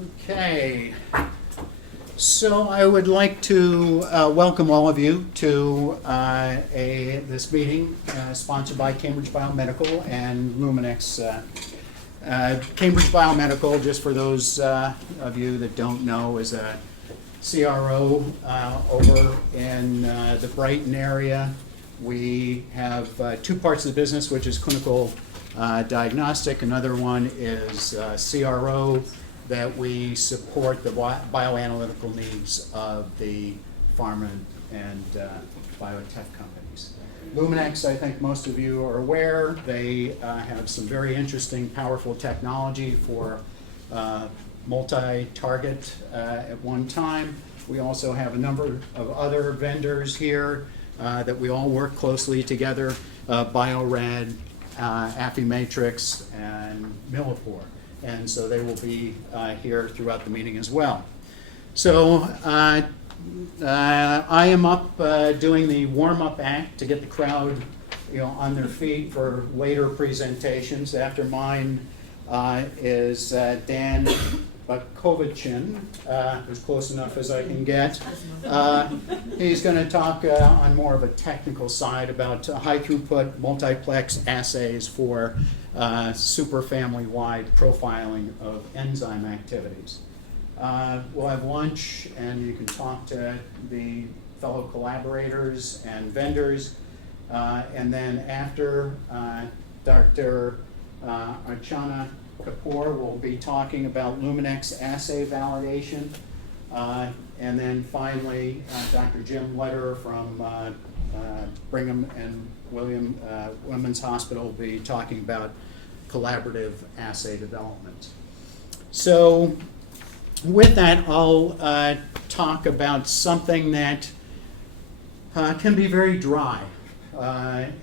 Okay, so I would like to welcome all of you to this meeting sponsored by Cambridge Biomedical and Luminex. Cambridge Biomedical, just for those of you that don't know, is a CRO over in the Brighton area. We have two parts of the business, which is clinical diagnostic. Another one is CRO, that we support the bioanalytical needs of the pharma and biotech companies. Luminex, I think most of you are aware, they have some very interesting, powerful technology for multi-target at one time. We also have a number of other vendors here that we all work closely together, Bio-Rad, Affymatrix, and Millipore. And so they will be here throughout the meeting as well. So I am up doing the warm-up act to get the crowd, on their feet for later presentations. After mine is Dan Kovachin, as close enough as I can get. He's going to talk on more of a technical side about high-throughput multiplex assays for superfamily-wide profiling of enzyme activities. We'll have lunch, and you can talk to the fellow collaborators and vendors. And then after, Dr. Archana Kapoor will be talking about Luminex assay validation. And then finally, Dr. Jim Lederer from Brigham and Women's Hospital will be talking about collaborative assay development. So with that, I'll talk about something that can be very dry.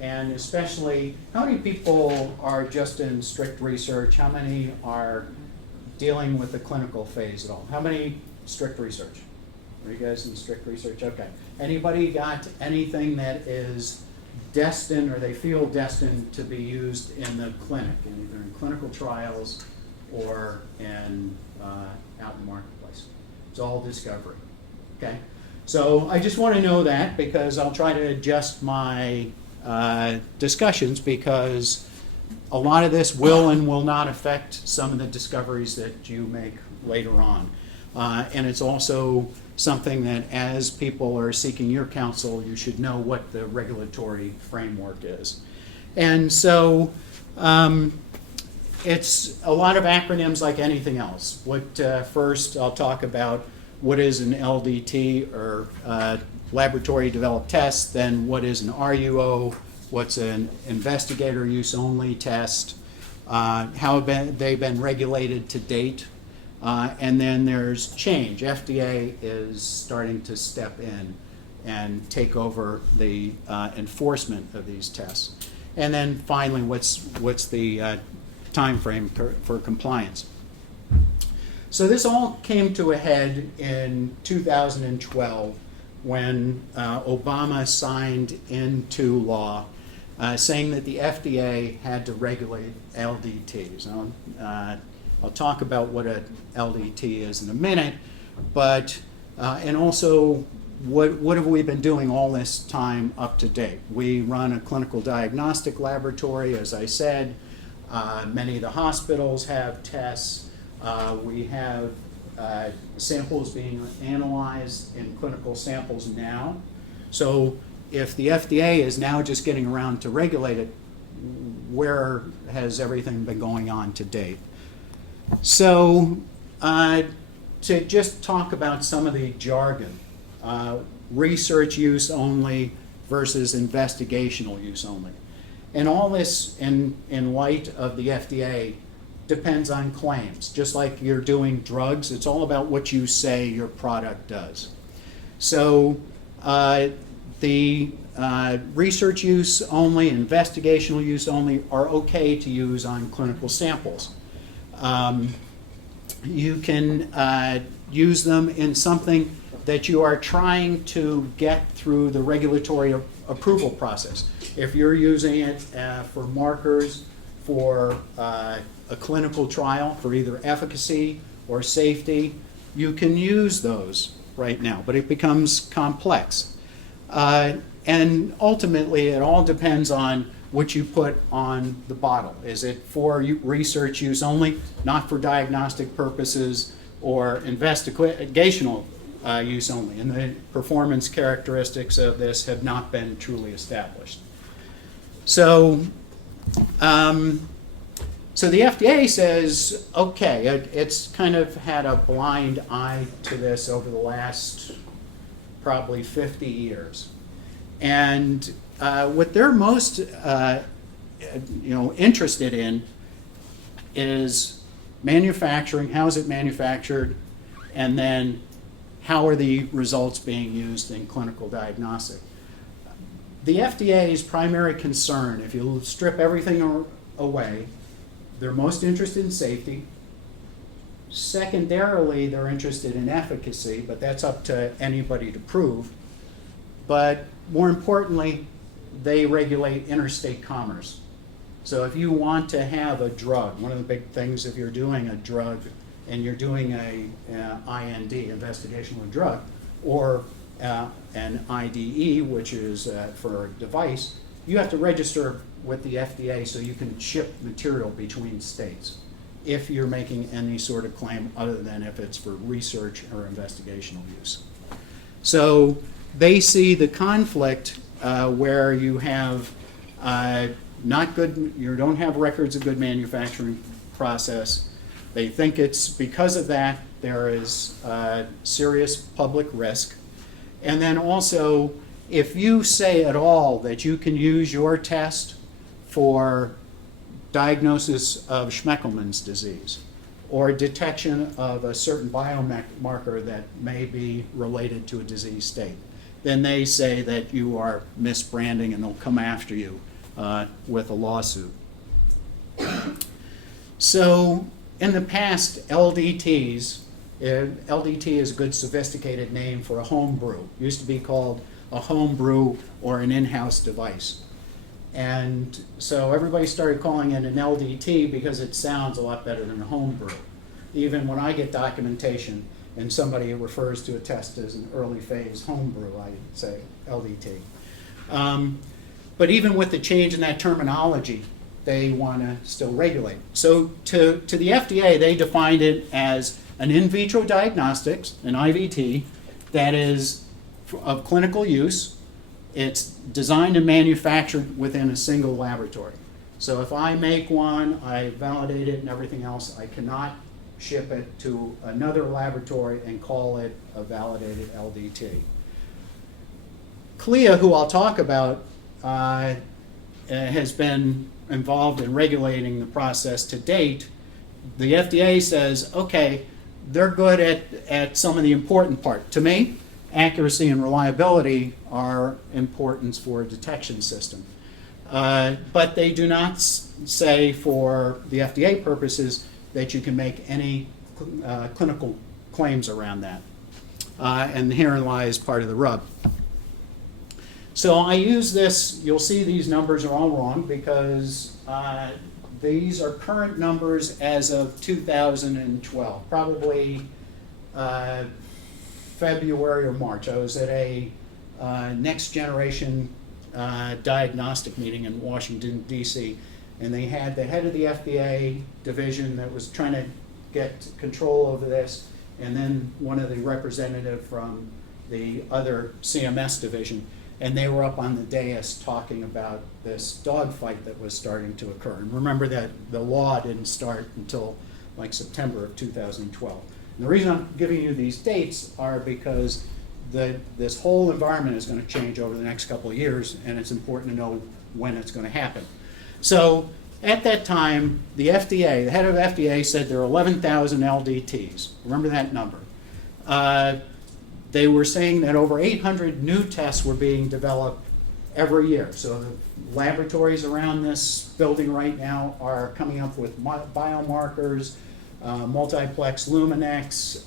And especially, how many people are just in strict research? How many are dealing with the clinical phase at all? How many strict research? Are you guys in strict research? Okay. Anybody got anything that is destined, or they feel destined to be used in the clinic, either in clinical trials or in out in the marketplace? It's all discovery. Okay. So I just want to know that, because I'll try to adjust my discussions, because a lot of this will and will not affect some of the discoveries that you make later on. And it's also something that, as people are seeking your counsel, you should know what the regulatory framework is. And so it's a lot of acronyms like anything else. First, I'll talk about what is an LDT, or laboratory developed test, then what is an RUO, what's an investigator use only test, how have they been regulated to date, and then there's change. FDA is starting to step in and take over the enforcement of these tests. And then finally, what's the time frame for compliance. So this all came to a head in 2012 when Obama signed into law saying that the FDA had to regulate LDTs. I'll talk about what an LDT is in a minute, but and also what have we been doing all this time up to date? We run a clinical diagnostic laboratory, as I said. Many of the hospitals have tests. We have samples being analyzed in clinical samples now. So if the FDA is now just getting around to regulate it, where has everything been going on to date? So to just talk about some of the jargon, research use only versus investigational use only. And all this in light of the FDA depends on claims. Just like you're doing drugs, it's all about what you say your product does. So the research use only, investigational use only are okay to use on clinical samples. You can use them in something that you are trying to get through the regulatory approval process. If you're using it for markers for a clinical trial for either efficacy or safety, you can use those right now, but it becomes complex. And ultimately, it all depends on what you put on the bottle. Is it for research use only, not for diagnostic purposes, or investigational use only? And the performance characteristics of this have not been truly established. So, so the FDA says, okay, it's kind of had a blind eye to this over the last probably 50 years. And what they're most interested in is manufacturing, how is it manufactured, and then how are the results being used in clinical diagnostic. The FDA's primary concern, if you strip everything away, they're most interested in safety. Secondarily, they're interested in efficacy, but that's up to anybody to prove. But more importantly, they regulate interstate commerce. So if you want to have a drug, one of the big things if you're doing a drug and you're doing a IND, investigational drug, or an IDE, which is for a device, you have to register with the FDA so you can ship material between states if you're making any sort of claim other than if it's for research or investigational use. So they see the conflict where you have not good, you don't have records of good manufacturing process. They think it's because of that there is serious public risk. And then also, if you say at all that you can use your test for diagnosis of Schmeckelmann's disease or detection of a certain biomarker that may be related to a disease state, then they say that you are misbranding and they'll come after you with a lawsuit. So in the past, LDTs, LDT is a good sophisticated name for a home brew. It used to be called a home brew or an in-house device. And so everybody started calling it an LDT because it sounds a lot better than a home brew. Even when I get documentation and somebody refers to a test as an early phase home brew, I say LDT. But even with the change in that terminology, they want to still regulate. So to the FDA, they defined it as an in vitro diagnostics, an IVT, that is of clinical use. It's designed and manufactured within a single laboratory. So if I make one, I validate it and everything else, I cannot ship it to another laboratory and call it a validated LDT. CLIA, who I'll talk about, has been involved in regulating the process to date. The FDA says, okay, they're good at some of the important part. To me, accuracy and reliability are importance for a detection system. But they do not say for the FDA purposes that you can make any clinical claims around that. And herein lies part of the rub. So I use this, you'll see these numbers are all wrong because these are current numbers as of 2012, probably February or March. I was at a next generation diagnostic meeting in Washington, D.C., and they had the head of the FDA division that was trying to get control over this, and then one of the representatives from the other CMS division, and they were up on the dais talking about this dogfight that was starting to occur. And remember that the law didn't start until like September of 2012. And the reason I'm giving you these dates are because this whole environment is going to change over the next couple of years, and it's important to know when it's going to happen. So at that time, the FDA, the head of FDA said there are 11,000 LDTs. Remember that number. They were saying that over 800 new tests were being developed every year. So the laboratories around this building right now are coming up with biomarkers, multiplex Luminex,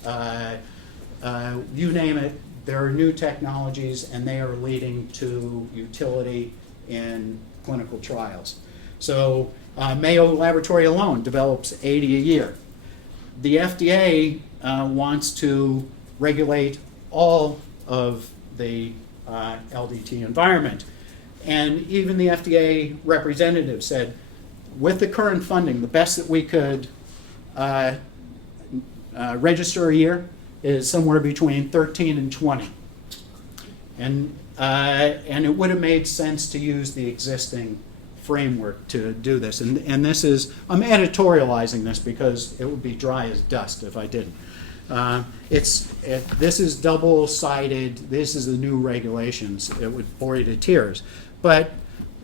you name it. There are new technologies, and they are leading to utility in clinical trials. So Mayo Laboratory alone develops 80 a year. the FDA wants to regulate all of the LDT environment. And even the FDA representative said, with the current funding, the best that we could register a year is somewhere between 13 and 20. And it would have made sense to use the existing framework to do this. And this is, I'm editorializing this because it would be dry as dust if I didn't. This is double-sided. This is the new regulations. It would bore you to tears. But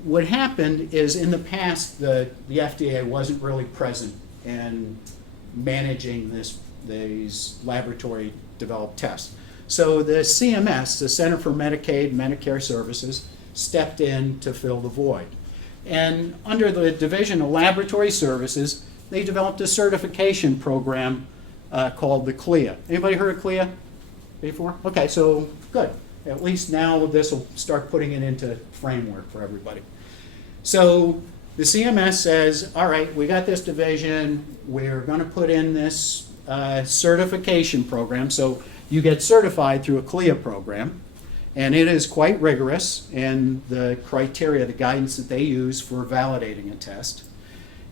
what happened is in the past, the FDA wasn't really present in managing these laboratory-developed tests. So the CMS, the Center for Medicaid and Medicare Services, stepped in to fill the void. And under the Division of Laboratory Services, they developed a certification program called the CLIA. Anybody heard of CLIA before? Okay, so good. At least now this will start putting it into framework for everybody. So the CMS says, all right, we got this division. We're going to put in this certification program. So you get certified through a CLIA program. And it is quite rigorous in the criteria, the guidance that they use for validating a test.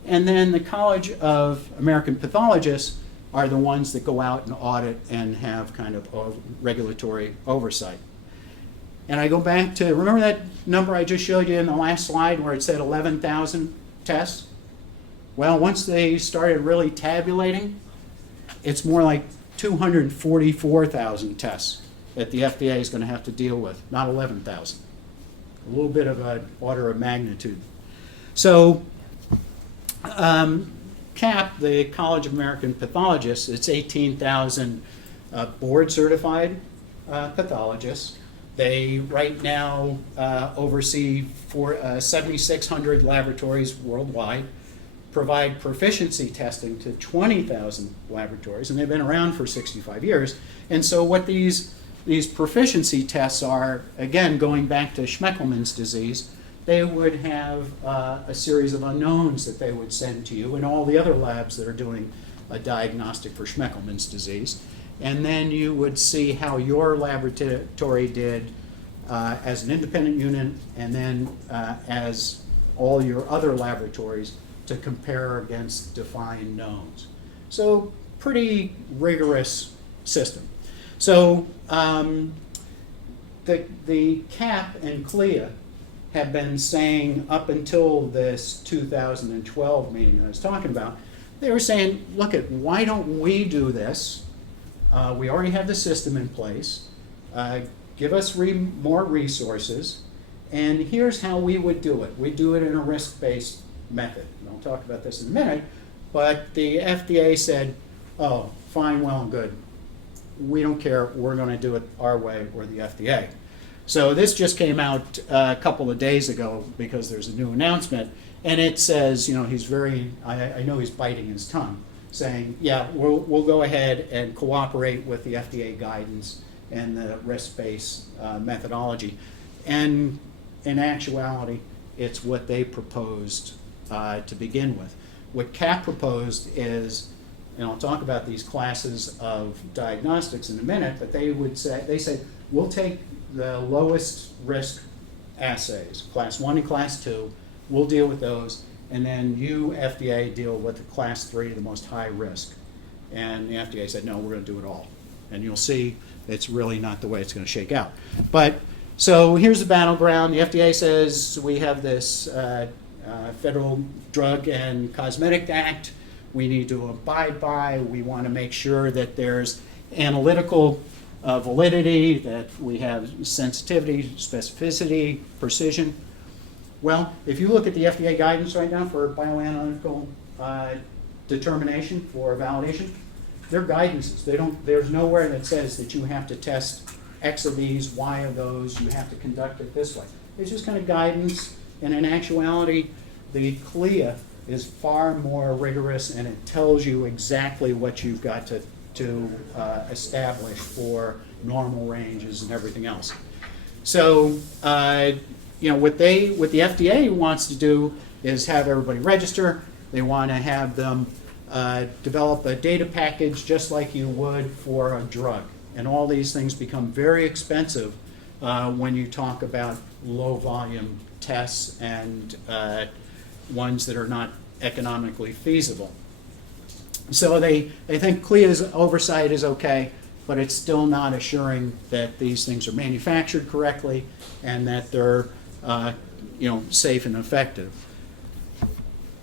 And then the College of American Pathologists are the ones that go out and audit and have kind of regulatory oversight. And I go back to, remember that number I just showed you in the last slide where it said 11,000 tests? Well, once they started really tabulating, it's more like 244,000 tests that the FDA is going to have to deal with, not 11,000. A little bit of an order of magnitude. So CAP, the College of American Pathologists, it's 18,000 board-certified pathologists. They right now oversee 7,600 laboratories worldwide, provide proficiency testing to 20,000 laboratories, and they've been around for 65 years. And so what these proficiency tests are, again, going back to Schmeckelmann's disease, they would have a series of unknowns that they would send to you and all the other labs that are doing a diagnostic for Schmeckelmann's disease. And then you would see how your laboratory did as an independent unit and then as all your other laboratories to compare against defined knowns. So pretty rigorous system. So the CAP and CLIA have been saying up until this 2012 meeting I was talking about, they were saying, look, why don't we do this? We already have the system in place. Give us more resources, and here's how we would do it. We do it in a risk-based method. And I'll talk about this in a minute, but the FDA said, oh, fine, well, and good. We don't care. We're going to do it our way or the FDA. So this just came out a couple of days ago because there's a new announcement, and it says, you know, he's very, I know he's biting his tongue, saying, yeah, we'll go ahead and cooperate with the FDA guidance and the risk-based methodology. And in actuality, it's what they proposed to begin with. What CAP proposed is, and I'll talk about these classes of diagnostics in a minute, but they say, we'll take the lowest risk assays, class 1 and class 2, we'll deal with those, and then you, FDA, deal with the class 3, the most high risk. And the FDA said, no, we're going to do it all. And you'll see it's really not the way it's going to shake out. But so here's the battleground. The FDA says we have this Federal Drug and Cosmetic Act we need to abide by. We want to make sure that there's analytical validity, that we have sensitivity, specificity, precision. Well, if you look at the FDA guidance right now for bioanalytical determination for validation, they're guidances. There's nowhere that says that you have to test X of these, Y of those, you have to conduct it this way. It's just kind of guidance, and in actuality, the CLIA is far more rigorous, and it tells you exactly what you've got to establish for normal ranges and everything else. So, you know, what the FDA wants to do is have everybody register. They want to have them develop a data package just like you would for a drug. And all these things become very expensive when you talk about low volume tests and ones that are not economically feasible. So they think CLIA's oversight is okay, but it's still not assuring that these things are manufactured correctly and that they're safe and effective.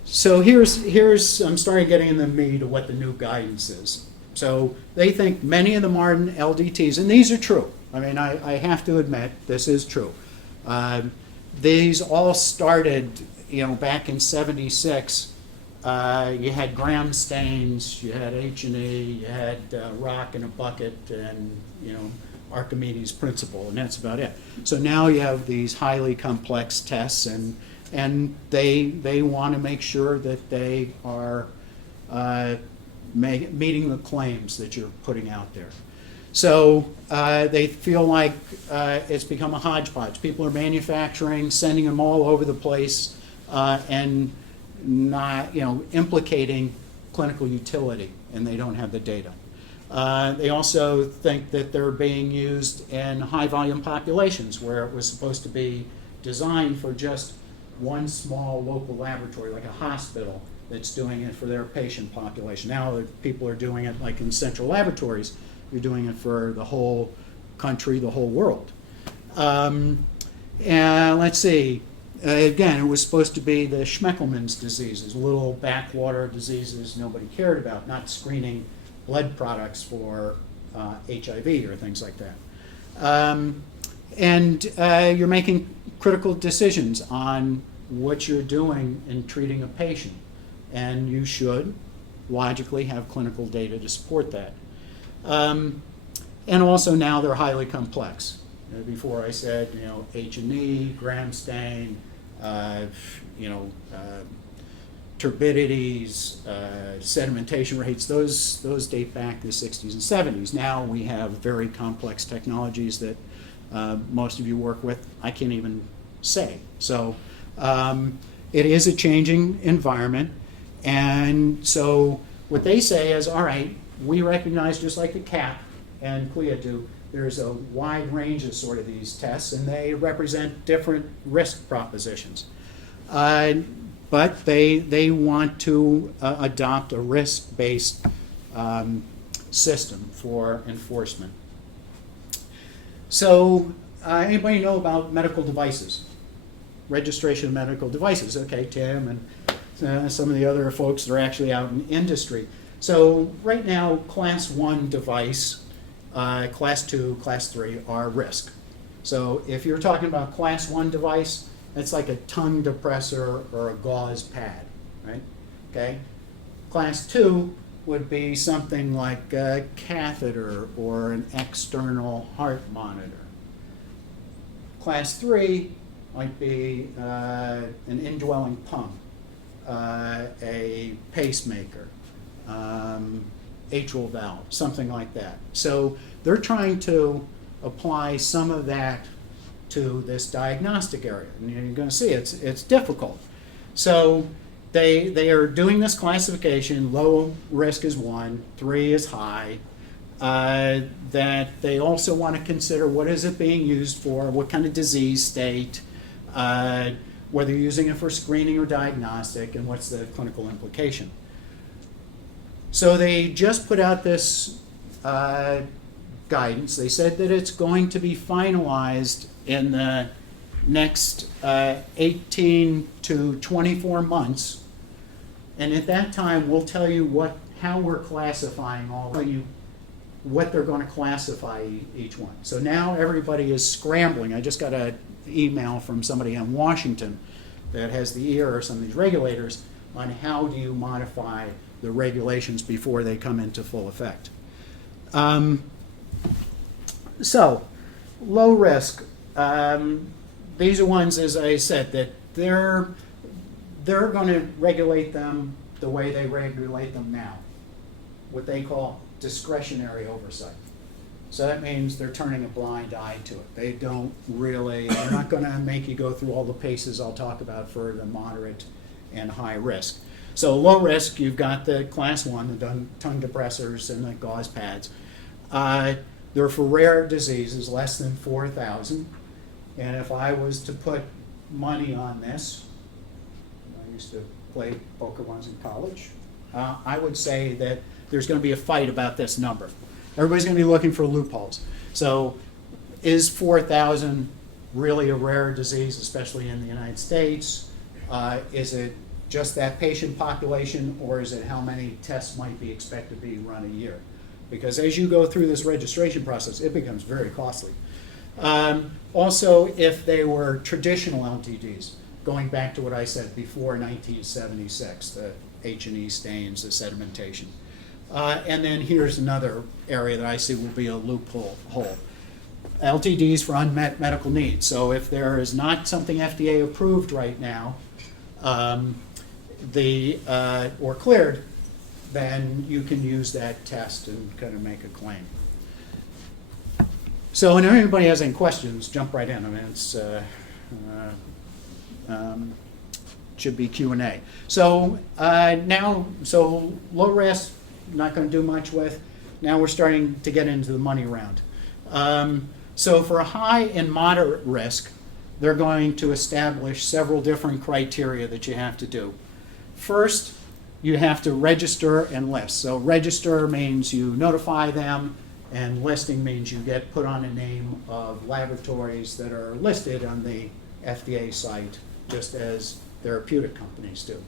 So here's I'm starting getting in the meat of what the new guidance is. So they think many of the modern LDTs, and these are true. I mean, I have to admit this is true. These all started, back in '76. You had gram stains, you had H&E, you had rock in a bucket, and Archimedes' principle, and that's about it. So now you have these highly complex tests, and they want to make sure that they are meeting the claims that you're putting out there. So they feel like it's become a hodgepodge. People are manufacturing, sending them all over the place, and not implicating clinical utility, and they don't have the data. They also think that they're being used in high volume populations where it was supposed to be designed for just one small local laboratory, like a hospital, that's doing it for their patient population. Now people are doing it like in central laboratories. You're doing it for the whole country, the whole world. And let's see. Again, it was supposed to be the Schmeckelmann's diseases, little backwater diseases nobody cared about, not screening blood products for HIV or things like that. And you're making critical decisions on what you're doing in treating a patient. And you should logically have clinical data to support that. And also now they're highly complex. Before I said, H&E, gram stain, turbidities, sedimentation rates, those date back to the 60s and 70s. Now we have very complex technologies that most of you work with, I can't even say. So it is a changing environment. And so what they say is, all right, we recognize, just like the CAP and CLIA do, there's a wide range of sort of these tests, and they represent different risk propositions. But they want to adopt a risk-based system for enforcement. So anybody know about medical devices? Registration of medical devices. Okay, Tim and some of the other folks that are actually out in industry. So right now, class 1 device, class 2, class 3 are risk. So if you're talking about class 1 device, it's like a tongue depressor or a gauze pad, right? Okay. Class 2 would be something like a catheter or an external heart monitor. Class 3 might be an indwelling pump, a pacemaker, atrial valve, something like that. So they're trying to apply some of that to this diagnostic area. And you're going to see it's difficult. So they are doing this classification. Low risk is 1, 3 is high. That they also want to consider what is it being used for, what kind of disease state, whether you're using it for screening or diagnostic, and what's the clinical implication. So they just put out this guidance. They said that it's going to be finalized in the next 18 to 24 months. And at that time, we'll tell you how we're classifying what they're going to classify each one. So now everybody is scrambling. I just got an email from somebody in Washington that has the ear of some of these regulators on how do you modify the regulations before they come into full effect. So, low risk. These are ones, as I said, that they're going to regulate them the way they regulate them now, what they call discretionary oversight. So that means they're turning a blind eye to it. They're not going to make you go through all the paces I'll talk about for the moderate and high risk. So low risk, you've got the class 1, the tongue depressors and the gauze pads. They're for rare diseases, less than 4,000. And if I was to put money on this, I used to play poker once in college, I would say that there's going to be a fight about this number. Everybody's going to be looking for loopholes. So is 4,000 really a rare disease, especially in the United States? Is it just that patient population, or is it how many tests might be expected to be run a year? Because as you go through this registration process, it becomes very costly. Also, if they were traditional LDTs, going back to what I said before 1976, the H&E stains, the sedimentation. And then here's another area that I see will be a loophole. LTDs for unmet medical needs. So if there is not something FDA approved right now, or cleared, then you can use that test and kind of make a claim. So if anybody has any questions, jump right in. I mean, it's should be Q&A. So so low risk, not going to do much with. Now we're starting to get into the money round. So for a high and moderate risk, they're going to establish several different criteria that you have to do. First, you have to register and list. So register means you notify them, and listing means you get put on a name of laboratories that are listed on the FDA site, just as therapeutic companies do.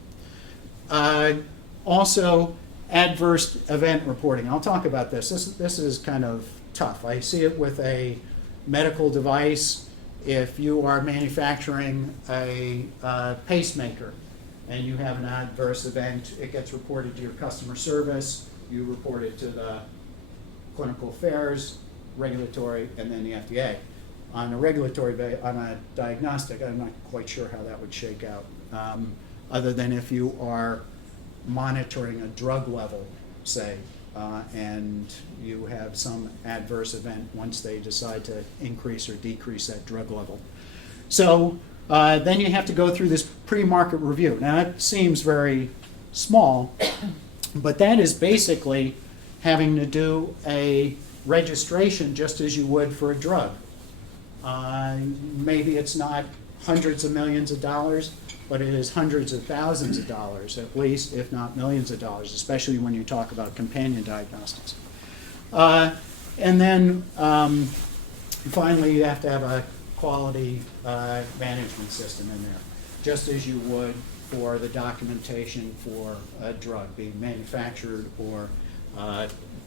Also, adverse event reporting. I'll talk about this. This is kind of tough. I see it with a medical device. If you are manufacturing a pacemaker and you have an adverse event, it gets reported to your customer service, you report it to the clinical affairs, regulatory, and then the FDA. On a regulatory, on a diagnostic, I'm not quite sure how that would shake out, other than if you are monitoring a drug level, say, and you have some adverse event once they decide to increase or decrease that drug level. So then you have to go through this pre-market review. Now that seems very small, but that is basically having to do a registration just as you would for a drug. Maybe it's not hundreds of millions of dollars, but it is hundreds of thousands of dollars, at least, if not millions of dollars, especially when you talk about companion diagnostics. And then finally, you have to have a quality management system in there, just as you would for the documentation for a drug being manufactured or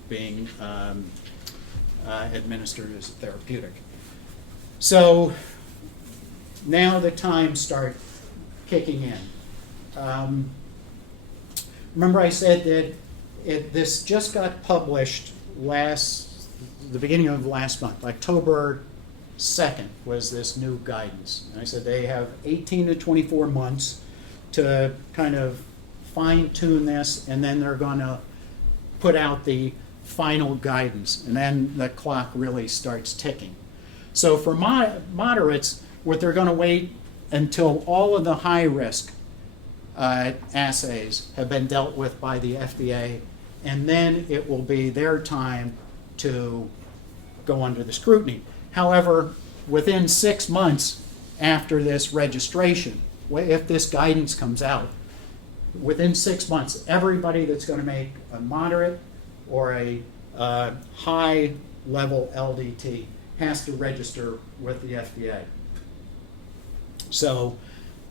being administered as a therapeutic. So now the times start kicking in. Remember I said that this just got published the beginning of last month, October 2nd was this new guidance. And I said they have 18 to 24 months to kind of fine tune this, and then they're going to put out the final guidance, and then the clock really starts ticking. So for moderates, what they're going to wait until all of the high risk assays have been dealt with by the FDA, and then it will be their time to go under the scrutiny. However, within 6 months after this registration, if this guidance comes out, within 6 months, everybody that's going to make a moderate or a high level LDT has to register with the FDA. So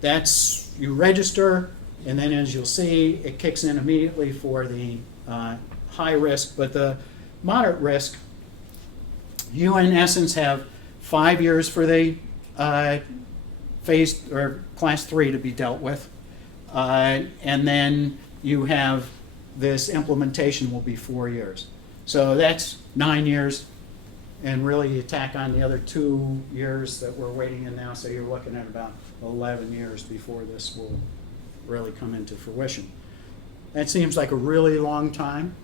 that's, you register, and then as you'll see, it kicks in immediately for the high risk, but the moderate risk, you in essence have 5 years for the phase or class 3 to be dealt with, and then you have this implementation will be 4 years. So that's 9 years, and really you tack on the other 2 years that we're waiting in now, so you're looking at about 11 years before this will really come into fruition. That seems like a really long time,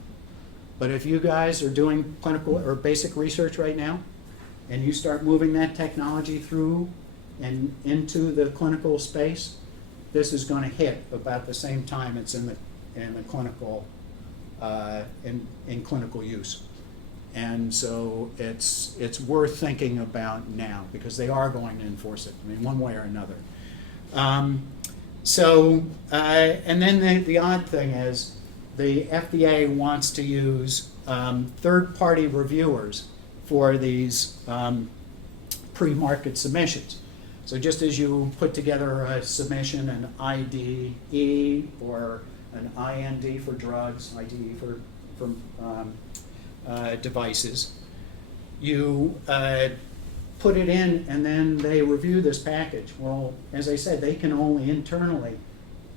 but if you guys are doing clinical or basic research right now, and you start moving that technology through and into the clinical space, this is going to hit about the same time it's in the clinical in clinical use. And so it's worth thinking about now, because they are going to enforce it, I mean, one way or another. And then the odd thing is the FDA wants to use third-party reviewers for these pre-market submissions. So just as you put together a submission, an IDE or an IND for drugs, IDE for devices, you put it in and then they review this package. Well, as I said, they can only internally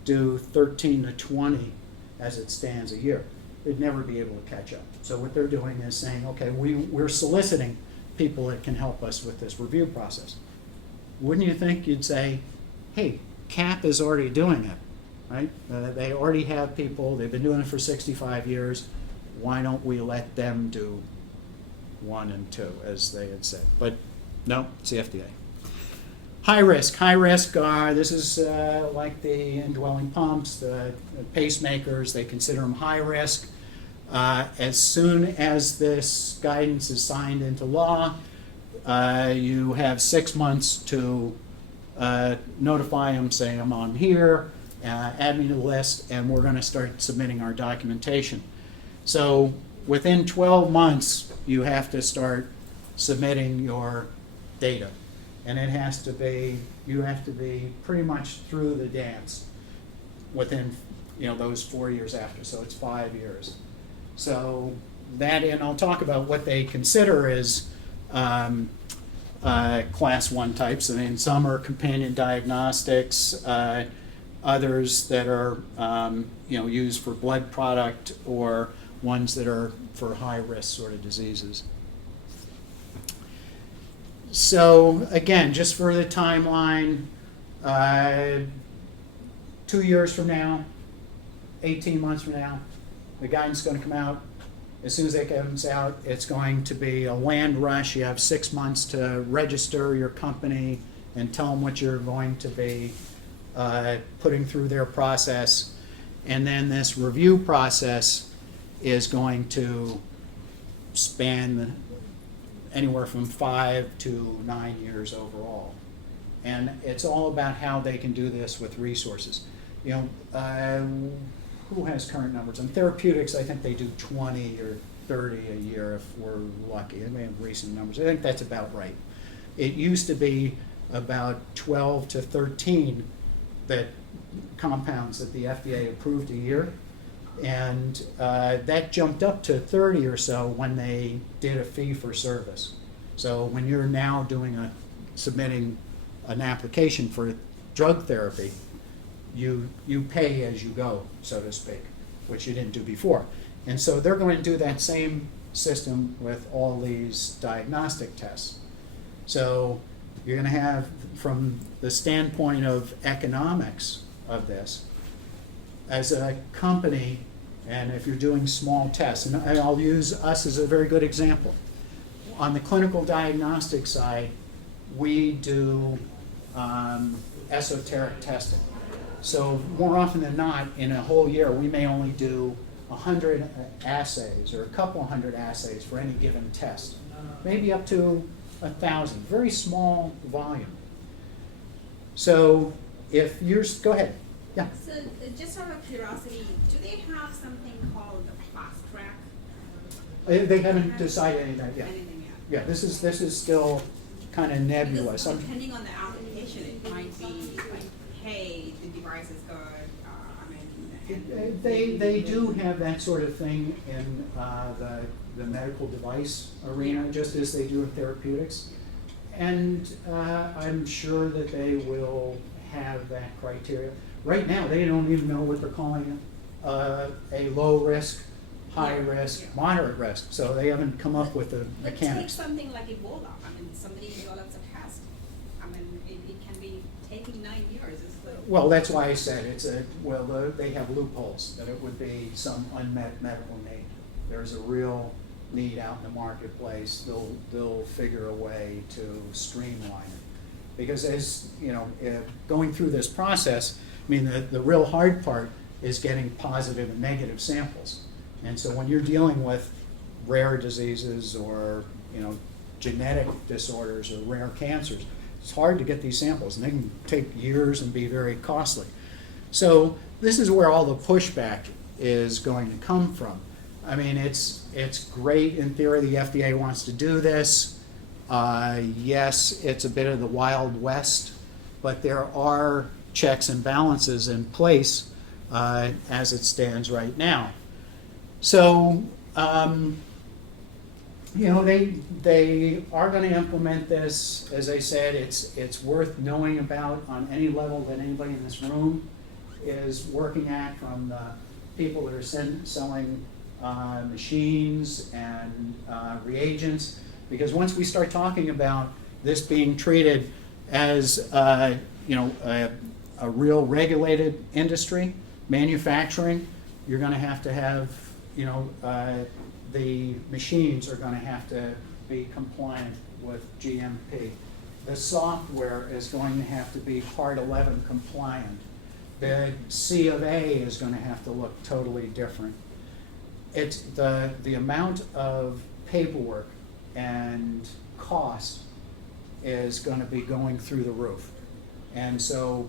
do 13 to 20 as it stands a year. They'd never be able to catch up. So what they're doing is saying, okay, we're soliciting people that can help us with this review process. Wouldn't you think you'd say, hey, CAP is already doing it, right? They already have people, they've been doing it for 65 years. Why don't we let them do 1 and 2, as they had said? But no, it's the FDA. High risk are, this is like the indwelling pumps, the pacemakers, they consider them high risk. As soon as this guidance is signed into law, you have 6 months to notify them, say I'm on here, add me to the list, and we're going to start submitting our documentation. So within 12 months, you have to start submitting your data. And it has to be, you have to be pretty much through the dance within, those 4 years after. So it's 5 years. So that, and I'll talk about what they consider as class 1 types. I mean, some are companion diagnostics, others that are, used for blood product, or ones that are for high risk sort of diseases. So again, just for the timeline, 2 years from now, 18 months from now, the guidance is going to come out. As soon as it comes out, it's going to be a land rush. You have 6 months to register your company and tell them what you're going to be putting through their process. And then this review process is going to span anywhere from 5 to 9 years overall. And it's all about how they can do this with resources. Who has current numbers? On therapeutics, I think they do 20 or 30 a year if we're lucky. I may have recent numbers. I think that's about right. It used to be about 12 to 13 compounds that the FDA approved a year. And that jumped up to 30 or so when they did a fee for service. So when you're now submitting an application for drug therapy, you pay as you go, so to speak, which you didn't do before. And so they're going to do that same system with all these diagnostic tests. So you're going to have, from the standpoint of economics of this, as a company, and if you're doing small tests, and I'll use us as a very good example. On the clinical diagnostic side, we do esoteric testing. So more often than not, in a whole year, we may only do 100 assays or a couple hundred assays for any given test, maybe up to 1,000, very small volume. So if you're, go ahead. Yeah. So just out of curiosity, do they have something called the fast track? They haven't decided anything yet. Anything yet? Yeah, this is still kind of nebulous. Because depending on the application, it might be like, hey, the device is good. They do have that sort of thing in the medical device arena, just as they do in therapeutics. And I'm sure that they will have that criteria. Right now, they don't even know what they're calling a low risk, high risk, moderate risk. So they haven't come up with the mechanics. Take something like Ebola. I mean, somebody develops a test. I mean, it can be taking 9 years. It's like, well, that's why I said they have loopholes, that it would be some unmet medical need. There's a real need out in the marketplace. They'll figure a way to streamline it. Because as going through this process, mean, the real hard part is getting positive and negative samples. And so when you're dealing with rare diseases or, you know, genetic disorders or rare cancers, it's hard to get these samples, and they can take years and be very costly. So this is where all the pushback is going to come from. I mean, it's great in theory the FDA wants to do this. Yes, it's a bit of the Wild West, but there are checks and balances in place as it stands right now. So, you know, they are going to implement this. As I said, it's worth knowing about on any level that anybody in this room is working at, from the people that are selling machines and reagents, because once we start talking about this being treated as you know, a real regulated industry, manufacturing, you're going to have, you know, the machines are going to have to be compliant with GMP. The software is going to have to be Part 11 compliant. The C of A is going to have to look totally different. It's the amount of paperwork and cost is going to be going through the roof. And so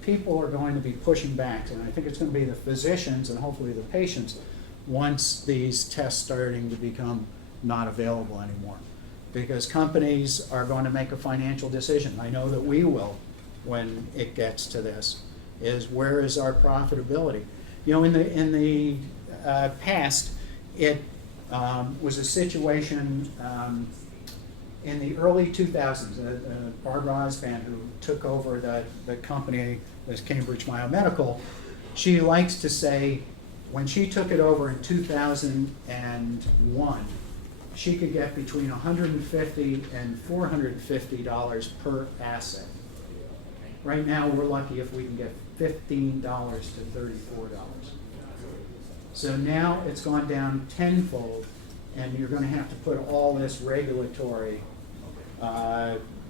people are going to be pushing back, and I think it's going to be the physicians and hopefully the patients once these tests starting to become not available anymore. Because companies are going to make a financial decision. I know that we will when it gets to this, is where is our profitability? You know, in the past, it was a situation in the early 2000s, Barbara Osband, who took over the company as Cambridge Biomedical, she likes to say when she took it over in 2001, she could get between $150 and $450 per asset. Right now, we're lucky if we can get $15 to $34. So now it's gone down tenfold, and you're going to have to put all this regulatory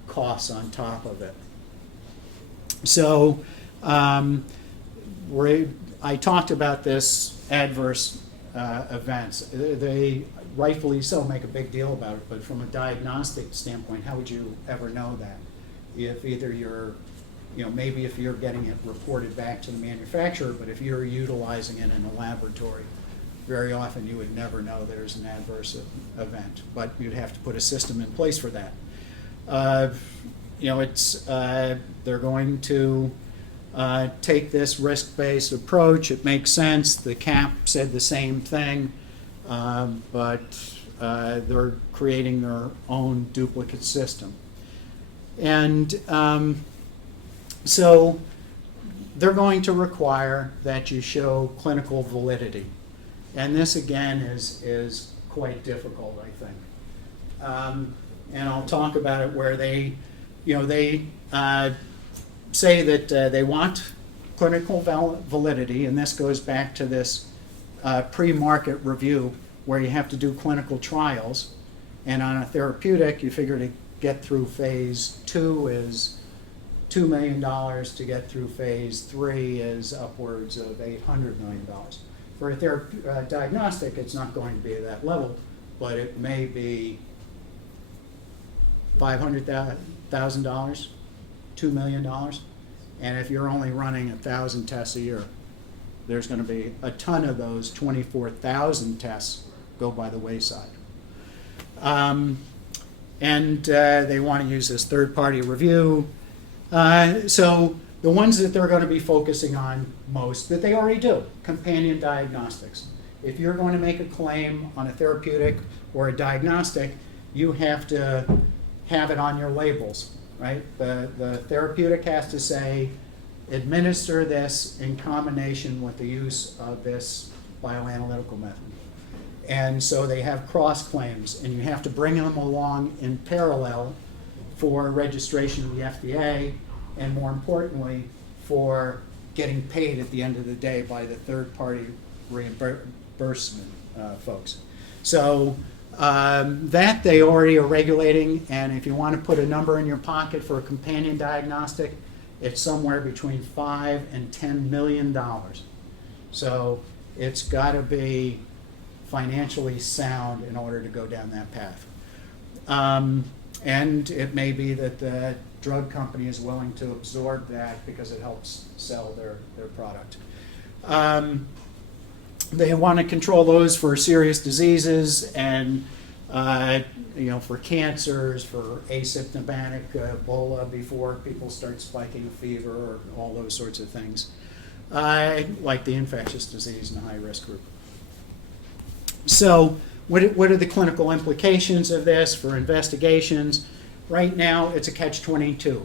costs on top of it. So I talked about this adverse events. They rightfully so make a big deal about it, but from a diagnostic standpoint, how would you ever know that? If either you're, you know, maybe if you're getting it reported back to the manufacturer, but if you're utilizing it in a laboratory, very often you would never know there's an adverse event, but you'd have to put a system in place for that. You know, it's they're going to take this risk-based approach. It makes sense. The CAP said the same thing, but they're creating their own duplicate system. And so they're going to require that you show clinical validity. And this, again, is quite difficult, I think. And I'll talk about it where they, you know, they say that they want clinical validity, and this goes back to this pre-market review where you have to do clinical trials. And on a therapeutic, you figure to get through phase 2 is $2 million, to get through phase 3 is upwards of $800 million. For a diagnostic, it's not going to be at that level, but it may be $500,000, $2 million. And if you're only running 1,000 tests a year, there's going to be a ton of those 24,000 tests go by the wayside. And they want to use this third-party review. So the ones that they're going to be focusing on most, that they already do, companion diagnostics. If you're going to make a claim on a therapeutic or a diagnostic, you have to have it on your labels, right? The therapeutic has to say, administer this in combination with the use of this bioanalytical method. And so they have cross claims, and you have to bring them along in parallel for registration of the FDA, and more importantly, for getting paid at the end of the day by the third-party reimbursement folks. So that they already are regulating, and if you want to put a number in your pocket for a companion diagnostic, it's somewhere between $5 and $10 million. So it's got to be financially sound in order to go down that path. And it may be that the drug company is willing to absorb that because it helps sell their product. They want to control those for serious diseases and for cancers, for asymptomatic Ebola before people start spiking a fever, or all those sorts of things, like the infectious disease in the high-risk group. So what are the clinical implications of this for investigations? Right now, it's a catch-22.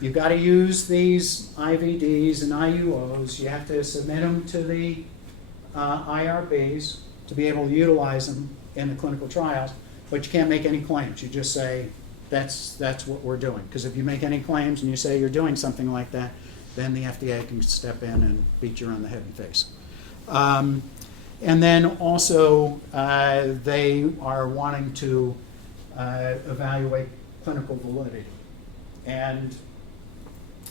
You've got to use these IVDs and IUOs. You have to submit them to the IRBs to be able to utilize them in the clinical trials, but you can't make any claims. You just say, that's what we're doing. Because if you make any claims and you say you're doing something like that, then the FDA can step in and beat you around the head and face. And then also, they are wanting to evaluate clinical validity. And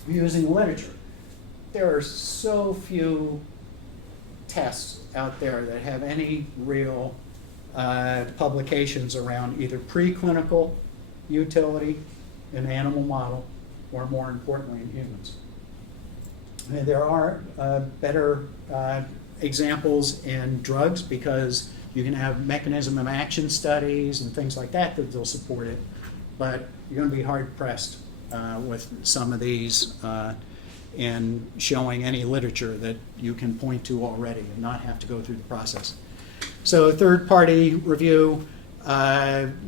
using literature, there are so few tests out there that have any real publications around either preclinical utility in animal model, or more importantly in humans. And there are better examples in drugs, because you can have mechanism of action studies and things like that will support it, but you're going to be hard pressed with some of these in showing any literature that you can point to already and not have to go through the process. So third-party review,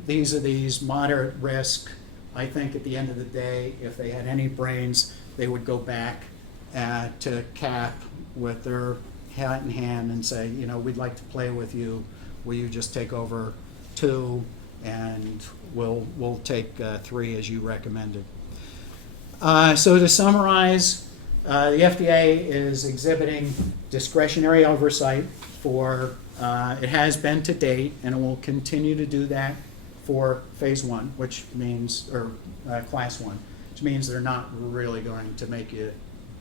these are these moderate risk. I think at the end of the day, if they had any brains, they would go back to CAP with their hat in hand and say, we'd like to play with you. Will you just take over 2, and we'll take 3 as you recommended. So to summarize, the FDA is exhibiting discretionary oversight for, it has been to date, and it will continue to do that for phase 1, which means, or class 1, which means they're not really going to make you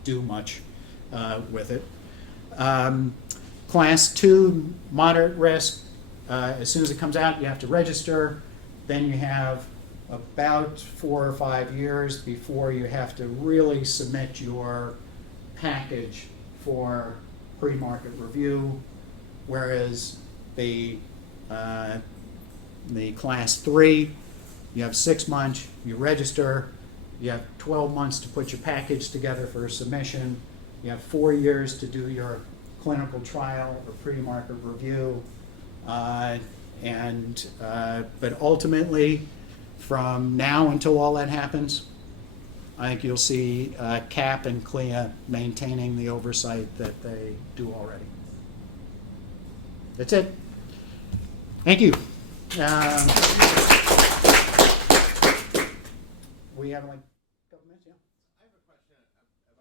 do much with it. Class 2, moderate risk, as soon as it comes out, you have to register. Then you have about 4 or 5 years before you have to really submit your package for pre-market review, whereas the class 3, you have 6 months, you register, you have 12 months to put your package together for submission, you have 4 years to do your clinical trial or pre-market review, but ultimately, from now until all that happens, I think you'll see CAP and CLIA maintaining the oversight that they do already. That's it. Thank you. We have like